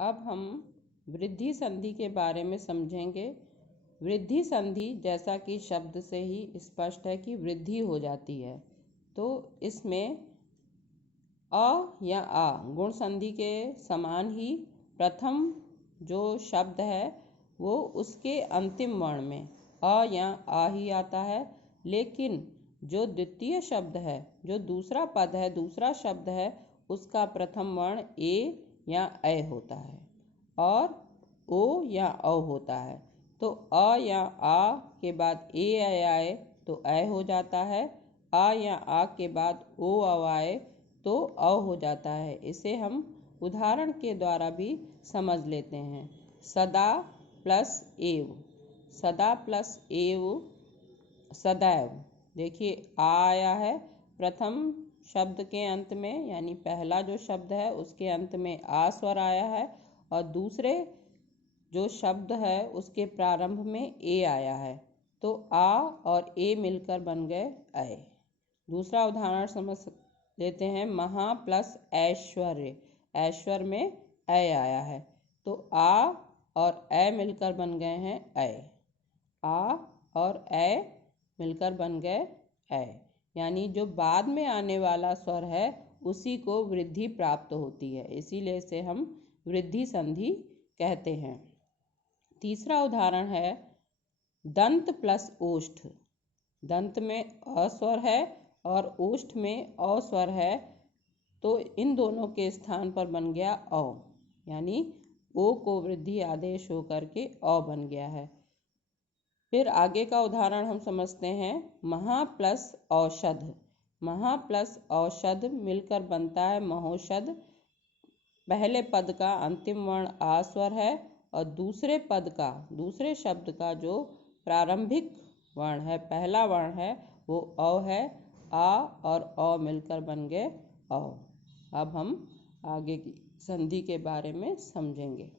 अब हम वृद्धि संधि के बारे में समझेंगे। वृद्धि संधि जैसा कि शब्द से ही स्पष्ट है कि वृद्धि हो जाती है, तो इसमें अ या आ गुण संधि के समान ही प्रथम जो शब्द है वो उसके अंतिम वर्ण में अ या आ ही आता है, लेकिन जो द्वितीय शब्द है, जो दूसरा पद है, दूसरा शब्द है, उसका प्रथम वर्ण ए या ए होता है और ओ या औ होता है। तो अ या आ के बाद ए आए तो ए हो जाता है, आ या आ के बाद ओ आए तो अ हो जाता है। इसे हम उदाहरण के द्वारा भी समझ लेते हैं। सदा प्लस एव, सदा प्लस एव सदैव। देखिए आ आया है प्रथम शब्द के अंत में, यानी पहला जो शब्द है उसके अंत में आ स्वर आया है और दूसरे जो शब्द है उसके प्रारंभ में ए आया है, तो आ और ए मिलकर बन गए ऐ। दूसरा उदाहरण समझ लेते हैं। महा प्लस ऐश्वर्य, ऐश्वर्य में ऐ आया है, तो आ और ऐ मिलकर बन गए हैं ऐ। आ और ऐ मिलकर बन गए ऐ, यानी जो बाद में आने वाला स्वर है उसी को वृद्धि प्राप्त होती है, इसीलिए इसे हम वृद्धि संधि कहते हैं। तीसरा उदाहरण है दंत प्लस ओष्ठ। दंत में अ स्वर है और ओष्ठ में औ स्वर है, तो इन दोनों के स्थान पर बन गया औ, यानी ओ को वृद्धि आदेश होकर के औ बन गया है। फिर आगे का उदाहरण हम समझते हैं। महा प्लस औषध, महा प्लस औषध मिलकर बनता है महोषध। पहले पद का अंतिम वर्ण आ स्वर है और दूसरे पद का, दूसरे शब्द का जो प्रारंभिक वर्ण है, पहला वर्ण है, वो औ है। आ और औ मिलकर बन गए औ। अब हम आगे की संधि के बारे में समझेंगे।